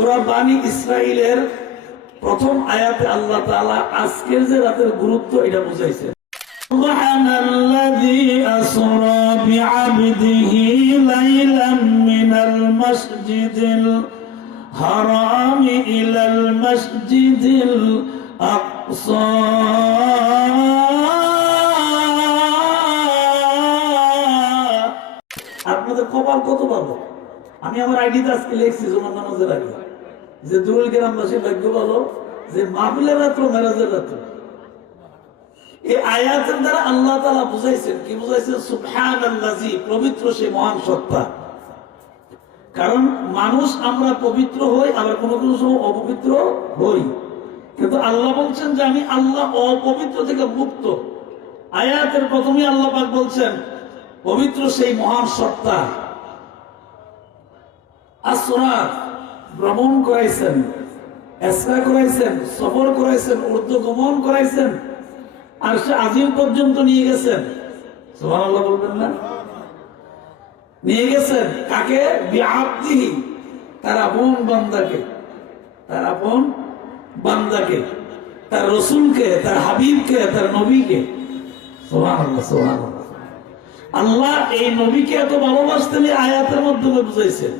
সূরা বানী ইসরাঈলের প্রথম আয়াতে আল্লাহ তাআলা আজকের যে রাতের গুরুত্ব এটা বুঝাইছে। সুবহানাল্লাযী আসরা বিআবদিহি লাইলাম মিনাল মাসজিদিল হারাম ইলাল মাসজিদিল আকসা আপনাদের কপাল কত ভালো। আমি আমার আইডিতে আজকে লিখছি জুমার নামাজের আগে যে দুরুল গ্রামবাসী ভাগ্য ভালো যে মাহফিলের রাত্র মেরাজের রাত্র। এই আয়াতের দ্বারা আল্লাহ তাআলা বুঝাইছেন, কি বুঝাইছেন? সুবহানাল্লাযী, পবিত্র সে মহান সত্তা। কারণ মানুষ আমরা পবিত্র হই, আবার কোনো কোনো সময় অপবিত্র হই, কিন্তু আল্লাহ বলছেন যে আমি আল্লাহ অপবিত্র থেকে মুক্ত। আয়াতের প্রথমে আল্লাহ পাক বলছেন পবিত্র সেই মহান সত্তা। আসরা, ভ্রমণ করাইছেন, এসরা করাইছেন, সফর করাইছেন, ঊর্ধ্বগমন করাইছেন, আর সে আজিম পর্যন্ত নিয়ে গেছেন। সুবহানাল্লাহ বলবেন না? নিয়ে গেছেন কাকে? বিআবদিহি, তার আপন বান্দাকে, তার আপন বান্দাকে, তার রাসূলকে, তার হাবিবকে, তার নবীকে। সুবহানাল্লাহ, সুবহানাল্লাহ। আল্লাহ এই নবীকে এত ভালোবাসতেন এই আয়াতের মাধ্যমে বুঝাইছেন।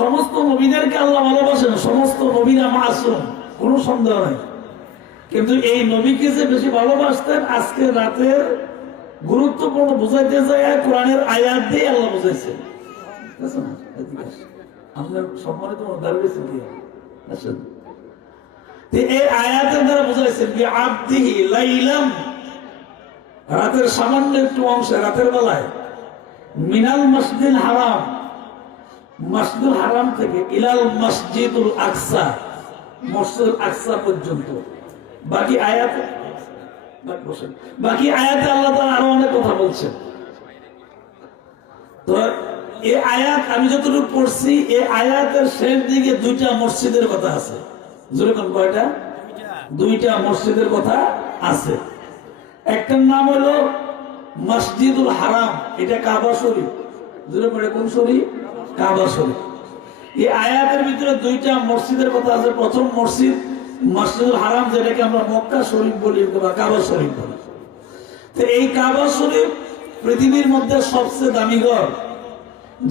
সমস্ত নবীদেরকে আল্লাহ ভালোবাসেন, সমস্ত নবীরা মাসুম, কোনো সন্দেহ নাই, কিন্তু এই নবীকে যে বেশি ভালোবাসতেন আজকে রাতের গুরুত্বপূর্ণ বুঝাইতে যায় কোরআনের আয়াত দিয়ে আল্লাহ বুঝাইছেন। আপনার সম্মানিত এই আয়াতের দ্বারা বুঝাইছেন বিআবদিহি লাইলাম, রাতের সামান্য একটু অংশে, রাতের বেলায়, মিনাল মসজিদুল হারাম, মসজিদুল হারাম থেকে ইলাল মসজিদুল আকসা, মসজিদুল আকসা পর্যন্ত। বাকি আয়াতে আল্লাহ তাআলা আরো অনেক কথা বলছেন। তো এই আয়াত আমি যতটুকু পড়ছি, এই আয়াতের শেষ দিকে দুইটা মসজিদের কথা আছে। জোরে কোন কয়টা? দুইটা মসজিদের কথা আছে। একটার নাম হলো মসজিদুল হারাম, এটা কাবা শরীফ। জোরে পড়ে কোন শরীফ? কাবা শরীফ। এই আয়াতের ভিতরে দুইটা মসজিদের কথা আছে। প্রথম মসজিদ মসজিদুল হারাম, যেটাকে আমরা মক্কা শরীফ বলি বা কাবা শরীফ বলি। তো এই কাবা শরীফ পৃথিবীর মধ্যে সবচেয়ে দামি ঘর।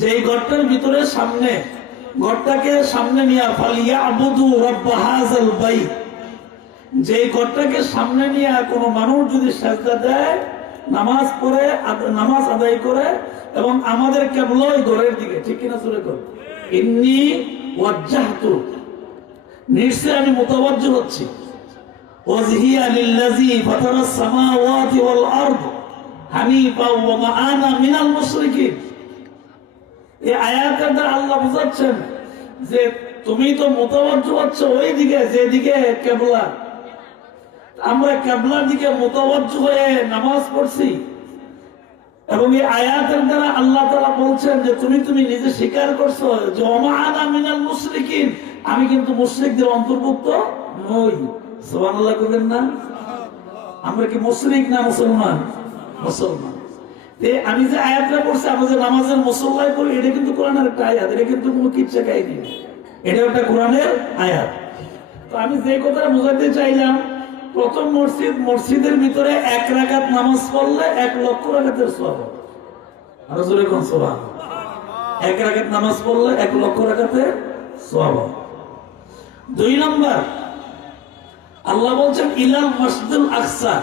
যেই ঘরটার ভিতরে সামনে, ঘরটাকে সামনে নিয়ে ফালিয়াবুদু রাব্ব হাযাল বাইত, যেই ঘরটাকে সামনে নিয়ে কোনো মানুষ যদি সিজদা দেয়, নামাজ পড়ে, নামাজ আদায় করে, এবং আমাদের কিবলা ওই ঘরের দিকে, ঠিক কিনা? সুরে কর ইন্নী ওয়াজ্জাহতু, নিশ্চয় আমি মুতাওয়াজ্জিহ হচ্ছি, ওয়াজহিয়া লিল্লাযী ফাতারাস সামাওয়াতি ওয়াল আরদ হানিফা ওয়া মা আনা মিনাল মুশরিকিন। এই আয়াতের দ্বারা আল্লাহ বুঝাচ্ছেন যে তুমি তো মুতাওয়াজ্জিহ হচ্ছ ওই দিকে যেদিকে কিবলা। আমরা কিবলার দিকে মুতাওয়াজ্জিহ হয়ে নামাজ পড়ছি, এবং এই আয়াতের দ্বারা আল্লাহ তাআলা বলছেন যে তুমি নিজে স্বীকার করছো যে ওয়া মা আনা মিনাল মুশরিকিন, আমি কিন্তু মুশরিকদের অন্তর্ভুক্ত নই। সুবহানাল্লাহ করবেন না? আমরা কি মুশরিক না মুসলমান? মুসলমান। আমি যে আয়াতটা পড়ছি, আমরা যে নামাজের মুসল্লায় পড়ি, এটা কিন্তু কোরআনের একটা আয়াত, এটা কিন্তু কোনো কিচ্ছা কাহিনী, এটা একটা কোরআনের আয়াত। তো আমি যে কথাটা বোঝাতে চাইলাম, প্রথম মসজিদের ভিতরে 1 রাকাত নামাজ পড়লে 1 লক্ষ রাকাতের সওয়াব। আর জোরে কোন সুবহানাল্লাহ। 1 রাকাত নামাজ পড়লে 1 লক্ষ রাকাতের সওয়াব। 2 নম্বর আল্লাহ বলছেন ইলাল মসজিদুল আকসা।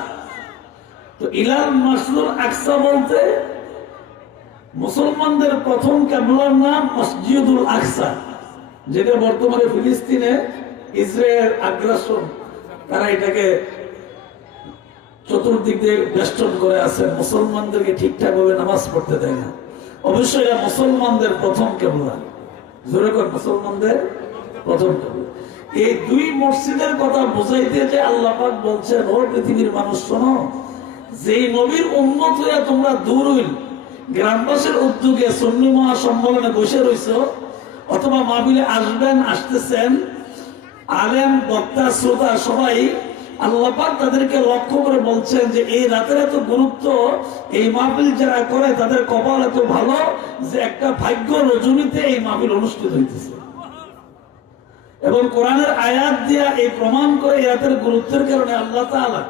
তো ইলাল মসজিদুল আকসা বলতে মুসলমানদের প্রথম কিবলার নাম মসজিদুল আকসা, যেটা বর্তমানে ফিলিস্তিনে ইসরায়েল আগ্রাসন, তারা এটাকে চতুর্দিক দিয়ে বেষ্টন করে আছে, মুসলমানদেরকে ঠিকঠাক ভাবে নামাজ পড়তে দেয় না। অবশ্যই এটা মুসলমানদের প্রথম কিবলা। জোরে কর, মুসলমানদের প্রথম কিবলা। এই 2 মসজিদের কথা বুঝাইতে যে আল্লাহ পাক বলছেন, ও পৃথিবীর মানুষ শোনো, যেই নবীর উম্মত হইয়া তোমরা দূর হইল, গ্রামবাসীর উদ্যোগে সুন্নি মহাসম্মেলনে বসে রইছো, অথবা মাহফিলে আসবেন, আসতেছেন, আলেম, বক্তা, শ্রোতা সবাই, আল্লাহ পাক তাদেরকে লক্ষ্য করে বলছেন যে এই রাতের এত গুরুত্ব, এই মাহফিল যারা করে তাদের কপাল এত ভালো যে একটা ভাগ্য রজনীতে এই মাহফিল অনুষ্ঠিত হইতেছে। এবং কোরআনের আয়াত দিয়া এই প্রমাণ করে আয়াতের গুরুত্বের কারণে আল্লাহ তাআলা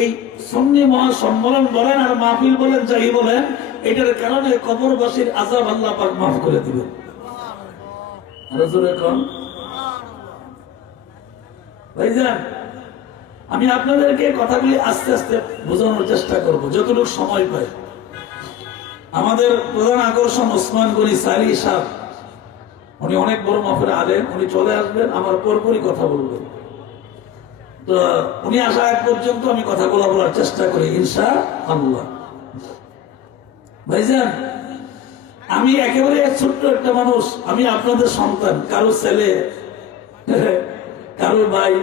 এই সুন্নি মহাসম্মেলন বলেন আর মাহফিল বলেন যাই বলেন, এটার কারণে কবরবাসীর আযাব আল্লাহ পাক মাফ করে দিবেন। ভাইজান, আমি আপনাদেরকে কথাগুলি আস্তে আস্তে বোঝানোর চেষ্টা করব যতটুকু সময় পাই। আমাদের প্রধান আকর্ষণ ওসমান গনি সালি সাহেব, উনি অনেক বড় মাপের আলেম, উনি চলে আসবেন, আমার পরপরই কথা বলবেন। তো উনি আসা এক পর্যন্ত আমি কথাগুলো বলার চেষ্টা করি ইনশাআল্লাহ। ভাইজান, আমি একেবারে ছোট্ট একটা মানুষ, আমি আপনাদের সন্তান, কারো ছেলে, কারো ভাই,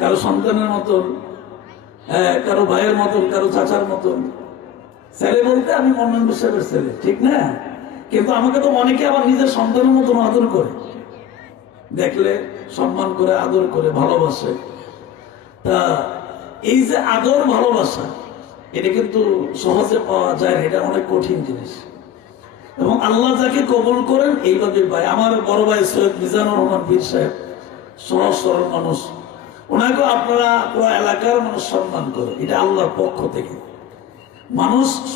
কারো সন্তানের মতন, কারো ভাইয়ের মতন, কারো চাচার মতন। ছেলে বলতে আমি মন্নন সাহেবের ছেলে, ঠিক না? কিন্তু আমাকে তো অনেকে আবার নিজের সন্তানের মতন আদর করে, দেখলে সম্মান করে, আদর করে, ভালোবাসে। তা এই যে আদর ভালোবাসা, এটা কিন্তু সহজে পাওয়া যায় না, এটা অনেক কঠিন জিনিস। এবং আল্লাহ যাকে কবুল করেন এইভাবে পায়। আমার বড় ভাই সৈয়দ মিজানুর রহমান পীর সাহেব, সহজ সরল মানুষ, ওনাকে আপনারা পুরো এলাকার মানুষ সম্মান করে, এটা আল্লাহর পক্ষ থেকে।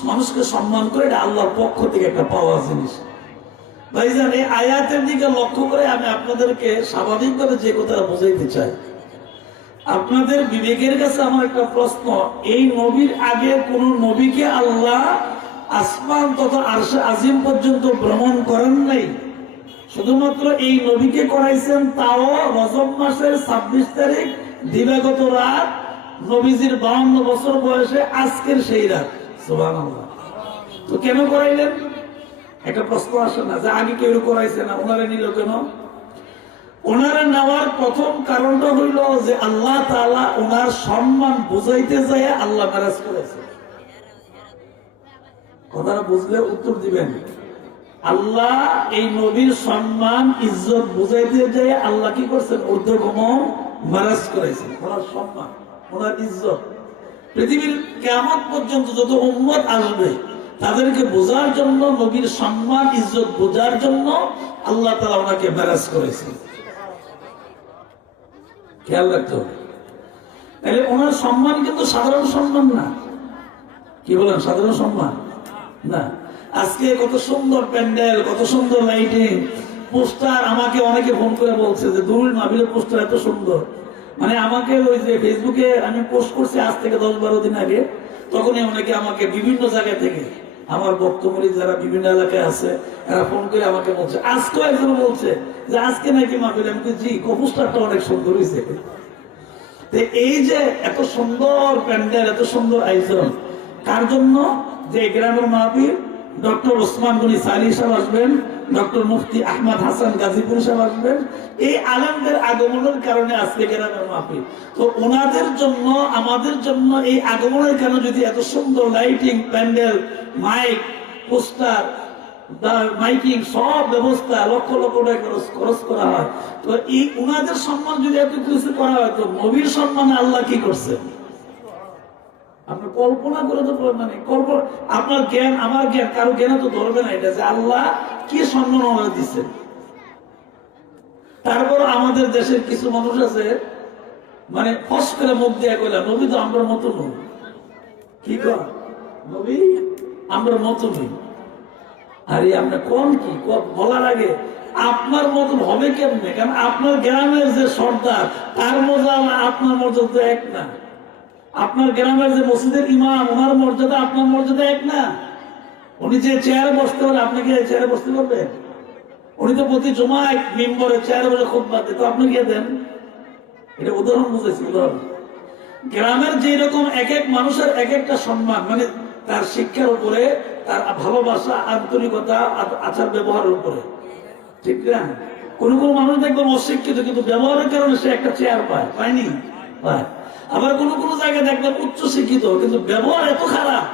মানুষকে সম্মান করে, এটা আল্লাহর পক্ষ থেকে একটা পাওয়া জিনিস। ভাইজান, এই আয়াতের দিকে লক্ষ্য করে আমি আপনাদেরকে স্বাভাবিকভাবে যে কথা বোঝাইতে চাই, আপনাদের বিবেকের কাছে আমার একটা প্রশ্ন, এই নবীর আগে কোন নবীকে আল্লাহ আসমান তথা আরশে আজিম পর্যন্ত ভ্রমণ করেন নাই? শুধুমাত্র এই নবীকে করাইছেন, তাও রজব মাসের 26 তারিখ দিবাগত রাত, নবীজির 52 বছর বয়সে আজকের সেই রাত। সুবহানাল্লাহ। তো কেন করাইলেন? একটা প্রশ্ন আসে না যে আগে কেউ করাইছে না, ওনারা নিল কেন? ওনারা নেওয়ার প্রথম কারণটা হইল যে আল্লাহ তাআলা ওনার সম্মান বুঝাইতে যায় আল্লাহ মেরাজ করেছে। কথাটা বুঝলে উত্তর দিবেন। আল্লাহ এই নবীর সম্মান ইজ্জত বুঝাইতে যায় আল্লাহ কি করছেন? ঊর্ধ্বতম মেরাজ করেছেন। ওনার সম্মান, ওনার ইজ্জত পৃথিবীর কিয়ামত পর্যন্ত যত উম্মত আসবে তাদেরকে বোঝার জন্য, নবীর সম্মান ইজ্জত বোঝার জন্য আল্লাহ তাআলা ওনাকে মেরাজ করেছেন। খেয়াল রাখতে হবে। তাহলে ওনার সম্মান কিন্তু সাধারণ সম্মান না। কি বলেন? সাধারণ সম্মান না। আজকে কত সুন্দর প্যান্ডেল, কত সুন্দর লাইটিং, পোস্টার। আমাকে অনেকে ফোন করে বলছে যে দুরুল মাহফিলের পোস্টার এত সুন্দর। মানে আমাকে ওই যে ফেসবুকে আমি পোস্ট করছি আজ থেকে 10-12 দিন আগে, তখনই অনেকে আমাকে বিভিন্ন জায়গা থেকে, আমার বক্তমরী যারা বিভিন্ন এলাকায় আছে, এরা ফোন করে আমাকে বলছে, আজকেও একজন বলছে যে আজকে নাকি মাহফিল। আমি জি, পোস্টারটা অনেক সুন্দর হয়েছে। এই যে এত সুন্দর প্যান্ডেল, এত সুন্দর আয়োজন, কার জন্য? যে গ্রামের মাহফিল, ডক্টর ওসমান গনি সালি সাহেব আসবেন, ডক্টর মুফতি আহমদ হাসান গাজীপুর সাহেব আসবেন। এই আলেমদের আগমনের কারণে আজকে গ্রামের মাহফিল। তো ওনাদের জন্য, আমাদের জন্য এই আগমনের কারণে যদি এত সুন্দর lighting, pandal, mike, poster, miking, সব ব্যবস্থা লক্ষ লক্ষ টাকা খরচ করা হয়, তো এই ওনাদের সম্মান যদি এত কিছু করা হয়, তো নবীর সম্মানে আল্লাহ কি করছে? আপনি কল্পনা করে তো মানে কল্পনা, আপনার জ্ঞান, আমার জ্ঞান, কারো জ্ঞান তো ধরবে না এটা যে আল্লাহ কি সম্মান ওনারা দিচ্ছেন। তারপর আমাদের দেশের কিছু মানুষ আছে, মানে ফস করে মুখ দিয়ে কইলা নবী তো আমরা মতো নই। কি কর? নবী আমরা মতো নই। আরে আমরা কোন কি বলার আগে আপনার মতন হবে কেমনে? কারণ আপনার গ্রামের যে সর্দার, তার মর্যাদা আপনার মর্যাদা এক না। আপনার গ্রামের যে মসজিদের ইমাম, ওনার মর্যাদা আপনার মর্যাদা এক না। উনি যে চেয়ারে বসতে পারে, আপনি কি চেয়ারে বসতে পারবেন? উনি তো প্রতি জুমায় মিম্বরে চেয়ারে বসে খুতবা দেন, তো আপনি গিয়ে দেন। এটা উদাহরণ বুঝেছি, উদাহরণ। গ্রামের যে রকম এক এক মানুষের এক একটা সম্মান, মানে তার শিক্ষার উপরে, তার ভালোবাসা, আন্তরিকতা, আচার ব্যবহারের উপরে, ঠিক না? কোন কোন মানুষ দেখবেন অশিক্ষিত, কিন্তু ব্যবহারের কারণে সে একটা চেয়ার পায়, পায়নি? পায়। আবার কোন কোন জায়গায় দেখবেন উচ্চ শিক্ষিত, কিন্তু ব্যবহার এত খারাপ,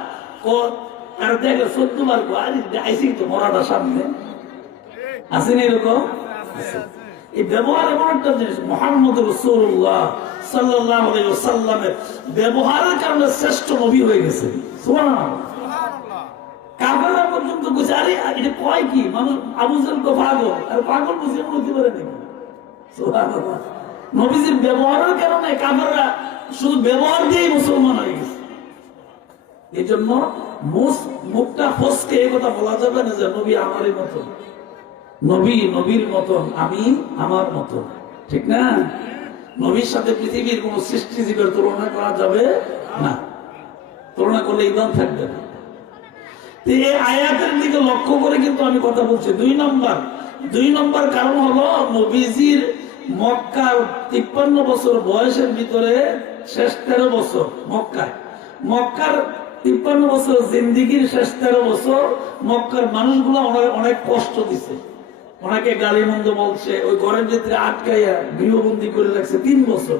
আর দেখবে 14 বার আইসি তো মরাটা সামনে আসেনি, এরকম। এই ব্যবহার এমন একটা জিনিস, মুহাম্মদ রাসূলুল্লাহ সাল্লাল্লাহু আলাইহি ওয়াসাল্লামের ব্যবহারের কারণে শ্রেষ্ঠ নবী হয়ে গেছে। সুবহানাল্লাহ। কাফেররা পর্যন্ত কইছে, আরে এটা কয় কি? মানুষ আবু জাহেল তো পাগল, আর পাগল বুঝে হতে পারে নাকি? সুবহানাল্লাহ। নবীজির ব্যবহারের কারণে কাফেররা শুধু ব্যবহার দিয়েই মুসলমান হয়ে গেছে। এই জন্য মুখটা ফসকে এই কথা বলা যাবে না যে নবী আমারই মতন, নবী নবীর মতন, আমি আমার মতন, ঠিক না? নবীর সাথে পৃথিবীর কোন সৃষ্টিজীবের তুলনা করা যাবে না, তুলনা করলে ইমান থাকবে না। এই আয়াতের দিকে লক্ষ্য করে কিন্তু আমি কথা বলছি। দুই নম্বর কারণ হলো নবীজির মক্কার 53 বছর বয়সের ভিতরে শেষ 13 বছর মক্কার 53 বছর জিন্দিগির শেষ 13 বছর মক্কার মানুষগুলো অনেক কষ্ট দিছে, ওনাকে গালি মন্দ বলছে, ওই ঘরের ভিতরে আটকাইয়া গৃহবন্দী করে রাখছে 3 বছর,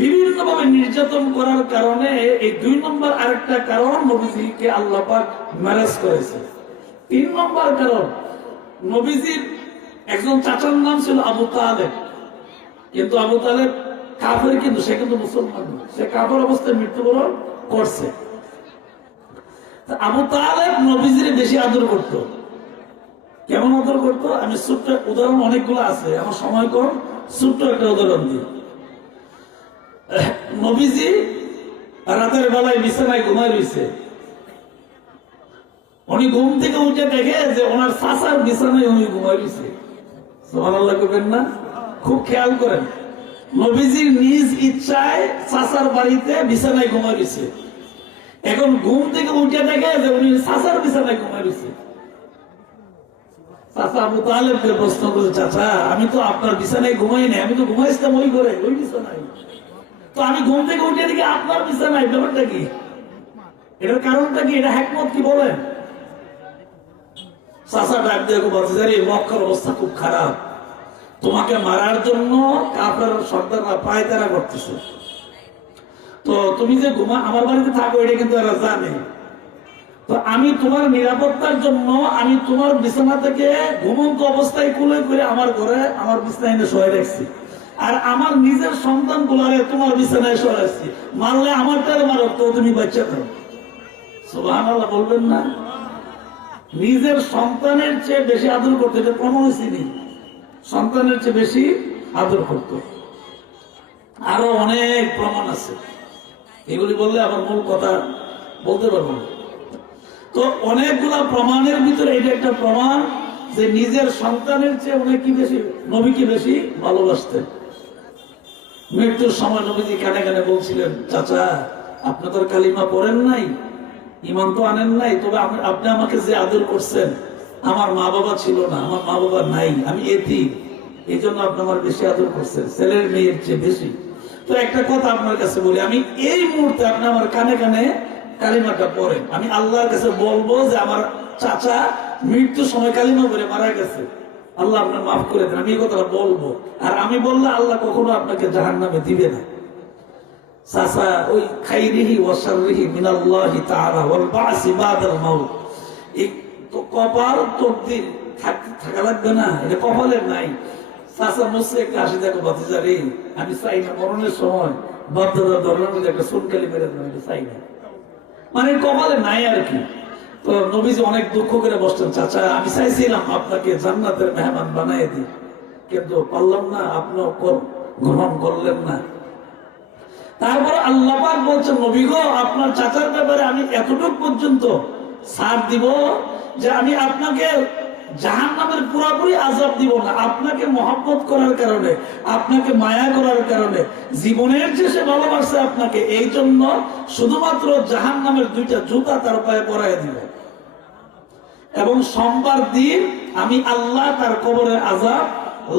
বিভিন্ন ভাবে নির্যাতন করার কারণে। এই 2 নম্বর আরেকটা কারণ, নবীজিকে আল্লাহ পাক ম্যারেজ করেছে। 3 নম্বর কারণ, নবীজির একজন চাচার নাম ছিল আবু তালেব, কিন্তু আবু তালেব কাফের, কিন্তু সে কিন্তু মুসলমান নয়, সে কাফের অবস্থায় মৃত্যুবরণ করছে। আবু তালেব নবীজির বেশি আদর করত। কেমন আদর করতো? আমি ছোট্ট উদাহরণ অনেকগুলো আছে, আমার সময় কম, ছোট্ট একটা উদাহরণ দিই। নবীজি রাতের বেলায় বিছানায় ঘুমায় রয়েছে, উনি ঘুম থেকে উঠে দেখে যে ওনার চাচার বিছানায় উনি ঘুমায় রয়েছে। সুবহানাল্লাহ করবেন না? খুব খেয়াল করেন, নবীজির নিজ ইচ্ছায় চাচার বাড়িতে বিছানায় ঘুমায় রয়েছে। এখন ঘুম থেকে উঠে দেখে যে উনি চাচার বিছানায় ঘুমায় রয়েছে। চাচা আবু তালেবকে প্রশ্ন করছে, চাচা আমি তো আপনার বিছানায় ঘুমাই নাই, আমি তো ঘুমাইছিলাম ওই ঘরে, ওই বিছানায়, তো আমি ঘুম থেকে উঠে দেখি আপনার বিছানায়, ব্যাপারটা কি? এটার কারণটা কি? এটা হিকমত কি বলেন? চাচা ডাক দিয়ে বলছে, মক্কার অবস্থা খুব খারাপ, তোমাকে মারার জন্য কাফের সর্দাররা পায়তারা করতেছে, তো তুমি যে আমার বাড়িতে থাকো এটা কিন্তু এরা জানে, তো আমি তোমার নিরাপত্তার জন্য আমি তোমার বিছানা থেকে ঘুমন্ত অবস্থায় কুলে করে আমার ঘরে আমার বিছানায় এনে শোয়া রাখছি, আর আমার নিজের সন্তান গুলারে তোমার বিছানায় শোয়াচ্ছি, মারলে আমারটার মারো, তো তুমি বাচ্চা থাকো। সুবহানাল্লাহ বলবেন না? নিজের সন্তানের চেয়ে বেশি আদর করতো, এটা প্রমাণ হয়েছিনি, সন্তানের চেয়ে বেশি আদর করতো। আরো অনেক প্রমাণ আছে, এগুলি বললে আমার মূল কথা বলতে পারবো না। তো অনেকগুলা প্রমাণের ভিতরে এটা একটা প্রমাণ যে নিজের সন্তানের চেয়ে উনি কি বেশি, নবীকে বেশি ভালোবাসতেন। মৃত্যুর সময় নবীজি কানে কানে বলছিলেন, চাচা আপনি তো কালিমা পড়েন নাই, ইমান তো আনেন নাই, তবে আপনি আমাকে যে আদর করছেন, আমার মা বাবা ছিল না, আমার মা বাবা নাই, আমি এতিম, এই জন্য আপনি আমার বেশি আদর করছেন, ছেলের মেয়ের চেয়ে বেশি। তো একটা কথা আপনার কাছে বলি, আমি এই মুহূর্তে আপনি আমার কানে কানে কালিমাটা পড়েন, আমি আল্লাহর কাছে বলবো যে আমার চাচা মৃত্যুর সময় কালিমা পড়ে মারা গেছে, আল্লাহ আপনার মাফ করে দেন, আমি এই কথাটা বলবো। আর আমি বললে আল্লাহ কখনো আপনাকে জাহান্নামে দিবে না। চাচা ওই খাইরিহি ওয়া শাররিহি মিনাল্লাহি তাআলা ওয়াল বাসি বাদাল মাউত, এই তো কপাল তকদির থাকা লাগবে না, এটা কপালের নাই। চাচা মুসে একটা হাসি দেখো, ভাতিজা রে আমি চাই না মরণের সময় বাপদাদা ধরনের মধ্যে একটা সুনকালি মেরে দেবো, এটা চাই না, মানে কপালে নাই আর কি। তো নবীজি অনেক দুঃখ করে বসতেন, চাচা আমি চাইছিলাম আপনাকে জান্নাতের মেহমান বানাই দিই, কিন্তু পারলাম না, আপনিও গ্রহণ করলেন না। তারপর আল্লাহ পাক বলছেন, নবী গো আপনার চাচার ব্যাপারে আমি এতটুকু পর্যন্ত ছাড় দিব যে আমি আপনাকে জাহান্নামের পুরোপুরি আযাব দিব না, আপনাকে মহব্বত করার কারণে, আপনাকে মায়া করার কারণে, জীবনের যে সে ভালোবাসে আপনাকে, এই জন্য শুধুমাত্র জাহান্নামের 2টা জুতা তার পায়ে পরাই দিব, এবং সোমবার দিন আমি আল্লাহ তার কবরের আযাব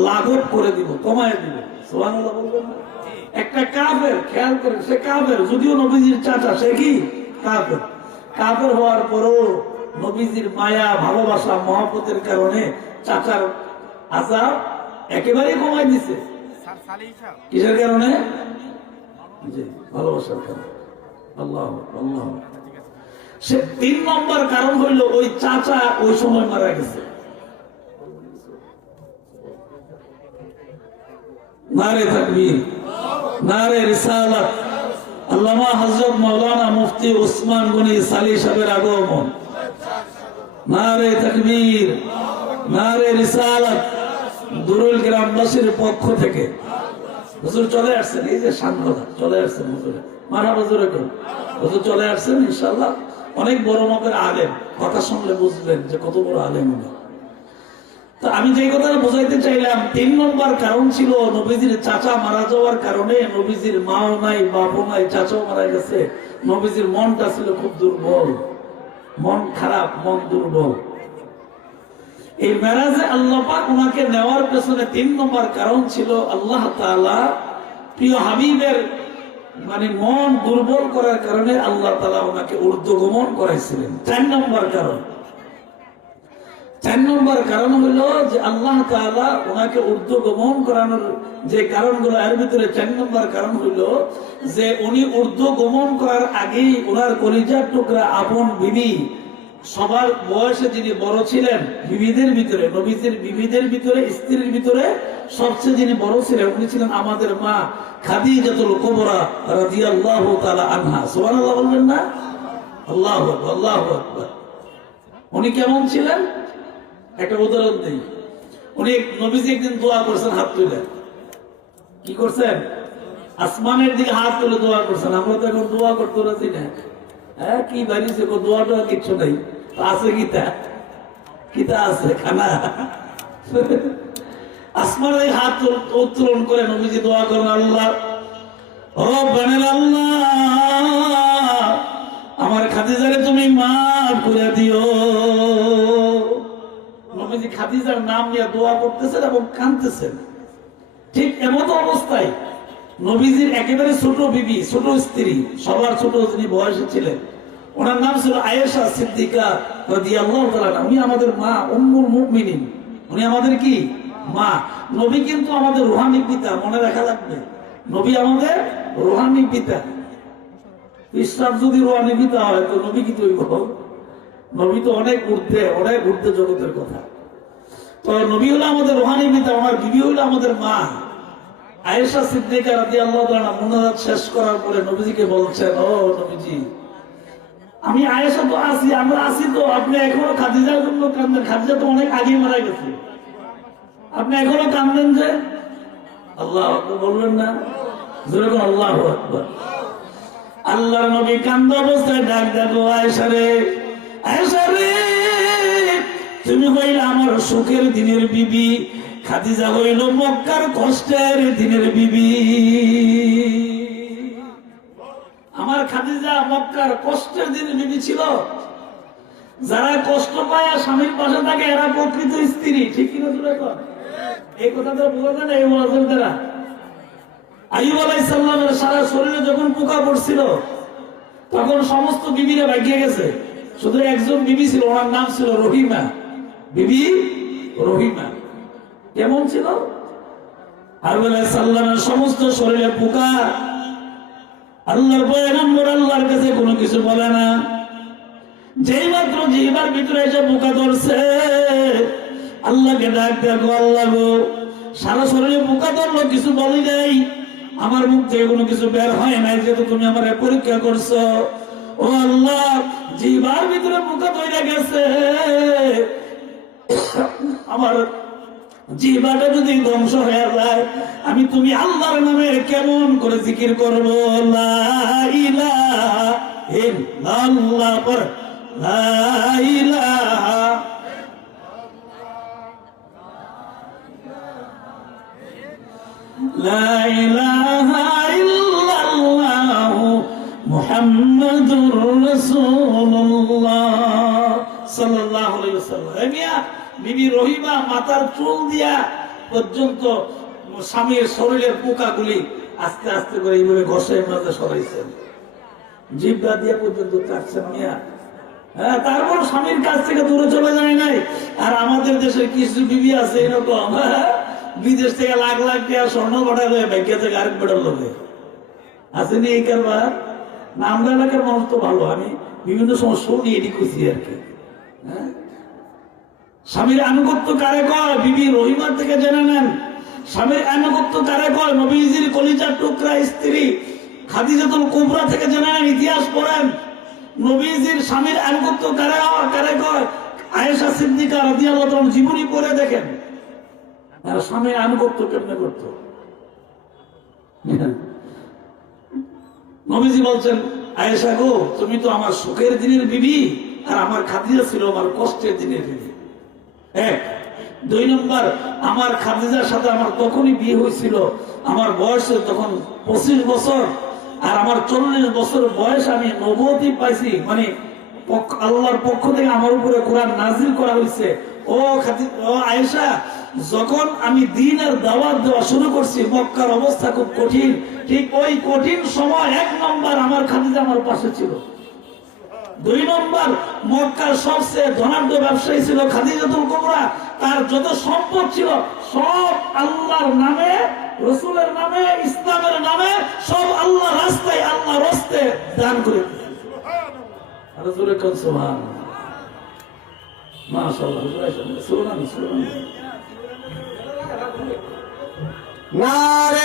লাঘব করে দিব, কমায় দিব। সুবহানাল্লাহ বলবেন না? একটা কাফের, খেয়াল করেন, সে কাফের, যদিও নবীজির চাচা, সে কি কাফের, কাফের হওয়ার পরও নবীজির মায়া ভালোবাসা মহব্বতের কারণে চাচার আযাব একেবারেই কমাই দিছে। কিসের কারণে? ভালোবাসার কারণে। আল্লাহ আল্লাহ। সে 3 নম্বর কারণ হইল ওই চাচা ওই সময় মারা গেছে। নারে তাকবীর, নারে রিসালাত। আল্লামা হযরত মাওলানা মুফতি উসমান গনি সালি সাহেবের আগমন। নারে তাকবীর, নারে রিসালাত। দুরুল গ্রামবাসীর পক্ষ থেকে হুজুর চলে আসছেন, এই যে সান্ধ্যদা চলে আসছেন হুজুরে, মারহাবা হুজুরে কোন হুজুর চলে আসছেন ইনশাআল্লাহ। অনেক বড় মাপের আলেম, কথা শুনলে বুঝলেন যে কত বড় আলেম উনি। তো আমি যে কথাটা বোঝাইতে চাইলাম, 3 নম্বর কারণ ছিল নবীজির চাচা মারা যাওয়ার কারণে, নবীজির মাও নাই বাপও নাই, চাচাও মারা গেছে, নবীজির মনটা ছিল খুব দুর্বল, মন খারাপ, মন দুর্বল। এই মেরাজে আল্লাহ পাক ওনাকে নেওয়ার পেছনে 3 নম্বর কারণ ছিল আল্লাহ তাআলা প্রিয় হাবিবের মানে মন দুর্বল করার কারণে আল্লাহ তাআলা ওনাকে ঊর্ধ্বগমন করাইছিলেন। 4 নম্বর কারণ, 4 নম্বর কারণ হলো যে আল্লাহ তাআলা ওনাকে ঊর্ধ্বগমন করানোর যে কারণগুলো, এর ভিতরে 4 নম্বর কারণ হলো যে উনি ঊর্ধ্বগমন করার আগেই ওনার কলিজার টুকরা আপন বিবি, সবার বয়সে যিনি বড় ছিলেন বিবিদের ভিতরে, নবীজির বিবিদের ভিতরে, স্ত্রীর ভিতরে সবচেয়ে যিনি বড় ছিলেন উনি ছিলেন আমাদের মা খাদিজাতুল কুবরা রাদিয়াল্লাহু তাআলা আনহা। সুবহানাল্লাহ বলবেন না? আল্লাহু আকবার, আল্লাহু আকবার। উনি কেমন ছিলেন একটা উদাহরণ দিই। উনি নবীজি একদিন দোয়া করছেন হাত তুলে, কি করছেন? আসমানের দিকে হাত তুলে দোয়া করছেন। আমরা তো এখন দোয়া করতে রাজি না। হ্যাঁ, কি বাড়িছে দোয়া টোয়া কিচ্ছু নেই, আছে গীতা, গীতা আছে খানা। আসমানের হাত উত্তোলন করে নবীজি দোয়া করেন, আল্লাহ ও বানের আল্লাহ, আমার খাদিজারে তুমি মাফ করে দিও। নবীজি খাদিজার নাম নিয়ে দোয়া করতেছেন এবং কাঁদতেছেন। ঠিক এমন অবস্থায় নবীজির একেবারে ছোট বিবি, ছোট স্ত্রী, সবার ছোট যিনি বয়সে ছিলেন, ওনার নাম ছিল আয়েশা সিদ্দিকা রাদিয়াল্লাহু তাআলা। উনি আমাদের মা, উম্মুল মুমিনিন। উনি আমাদের কি মা। নবী কিন্তু আমাদের রুহানি পিতা, মনে রাখা লাগবে। নবী আমাদের রুহানি পিতা। ইসলাম যদি রুহানি পিতা হয় তো নবী কি তৈরি? নবী তো অনেক ঊর্ধ্বে জগতের কথা। তো নবী হলো আমাদের রুহানি পিতা, আমার বিবি হলো আমাদের মা। আয়েশা সিদ্দিকা রাদিয়াল্লাহু তাআলা মুনাজাত শেষ করার পরে নবীজিকে বলছেন, ও নবীজি, আমি আয়েশা তো আছি, আমরা আছি তো, আপনি এখনো খাদিজার জন্য কাঁদেন? খাদিজা তো অনেক আগে মারা গেছে, আপনি এখনো কাঁদেন যে? আল্লাহু আকবার বলবেন না? জোরে বলুন আল্লাহু আকবার। আল্লাহর নবী কান্দা অবস্থায় ডাক দেখো, আয়েশা রে, আয়েশা রে, তুমি হইলে আমার সুখের দিনের বিবি, খাদিজা হইল মক্কার কষ্টের দিনের বিবি। আমার খাদিজা মক্কার কষ্টের দিনের বিবি ছিল। যারা কষ্ট পায় আর স্বামীর পাশে থাকে এরা প্রকৃত স্ত্রী। ঠিক কিনা? এই কথা তো বোঝা যায় না এই ওয়াজের দ্বারা। আইয়ুব আলাইহিস সালামের সারা শরীরে যখন পোকা পড়ছিল তখন সমস্ত বিবিরা ভাগিয়ে গেছে, শুধু একজন বিবি ছিল, ওনার নাম ছিল রহিমা, বিবি রহিমা। কেমন ছিল? আইয়ুব আলাইহিস সালামের সমস্ত শরীরে পোকা, আল্লাহর পয়গম্বর আল্লাহর কাছে কোনো কিছু বলে না। যেই মাত্র জিহ্বার ভিতরে এসে পোকা ধরছে, আল্লাহকে ডাক দেখো, আল্লাহ গো, সারা শরীরে পোকা ধরলো, কিছু বলি নাই, আমার মুখ থেকে কোনো কিছু বের হয় নাই, যেহেতু তুমি আমার পরীক্ষা করছো। ও আল্লাহ, জিহ্বার ভিতরে পোকা ধরে গেছে, আমার জিহ্বাটা যদি ধ্বংস হয়ে যায়, আমি তুমি আল্লাহর নামে কেমন করে জিকির করবো? লা ইলাহা ইল্লাল্লাহ, পর লা ইলাহা লা ইলাহা ইল্লাল্লাহ মুহাম্মাদুর রাসূলুল্লাহ সাল্লাল্লাহু আলাইহি ওয়াসাল্লাম। বিবি রহিমা মাথার চুল দিয়া পর্যন্ত স্বামীর শরীরের পোকাগুলি আস্তে আস্তে করে এইভাবে ঘষে মাঝে সরাইছেন, জিহ্বা দিয়া পর্যন্ত কাটছেন মিয়া। হ্যাঁ, তারপর স্বামীর কাছ থেকে দূরে চলে যায় নাই। আর আমাদের দেশের কিছু বিবি আছে এরকম, বিদেশ থেকে লাখ লাখ টাকা স্বর্ণ পাঠালো, ব্যাংকে থেকে আরেক বেটার লোকে আসেনি এই কারবার না। আমরা এলাকার মানুষ তো ভালো, আমি বিভিন্ন সময় শুনি, এটি খুশি আর কি। হ্যাঁ, স্বামীর আনুগত্য কারে কয়? বিবি রহিমার থেকে জেনে নেন। স্বামীর আনুগত্য কারে কয়? নবীজির কলিজার টুকরা স্ত্রী খাদিজাতুল কুবরা থেকে জেনে নেন, ইতিহাস পড়েন। নবীজির স্বামীর আনুগত্য কারে কয়? আয়েশা সিদ্দিকা রাদিয়াল্লাহু তাআলা জীবনী পড়ে দেখেন। আর স্বামী আনুগত্য কেমনে করতো? নবীজি বলছেন, আয়েশা গো, তুমি তো আমার সুখের দিনের বিবি, আর আমার খাদিজা ছিল আমার কষ্টের দিনের বিবি। এক। 2 নম্বর, আমার খাদিজার সাথে আমার তখনই বিয়ে হয়েছিল, আমার বয়স তখন 25 বছর, আর আমার 40 বছর বয়স আমি নবুয়তি পাইছি, মানে আল্লাহর পক্ষ থেকে আমার উপরে কোরআন নাজিল করা হয়েছে। ও আয়েশা, যখন আমি দ্বীনের দাওয়াত দেওয়া শুরু করছি, মক্কার অবস্থা খুব কঠিন, ঠিক ওই কঠিন সময় 1 নম্বর আমার খাদিজা আমার পাশে ছিল। 2 নম্বর, মক্কার সবচেয়ে ধনাঢ্য ব্যবসায়ী ছিল খাদিজাতুল কুবরা, তার যত সম্পদ ছিল সব আল্লাহর নামে, রাসূলের নামে, ইসলামের নামে সব আল্লাহর রাস্তায়, আল্লাহর রাস্তায় দান করে দিয়েছে। সুবহানাল্লাহ। আর জোরে কোন সুবহানাল্লাহ। মাশাআল্লাহ। সুবহানাল্লাহ। নারে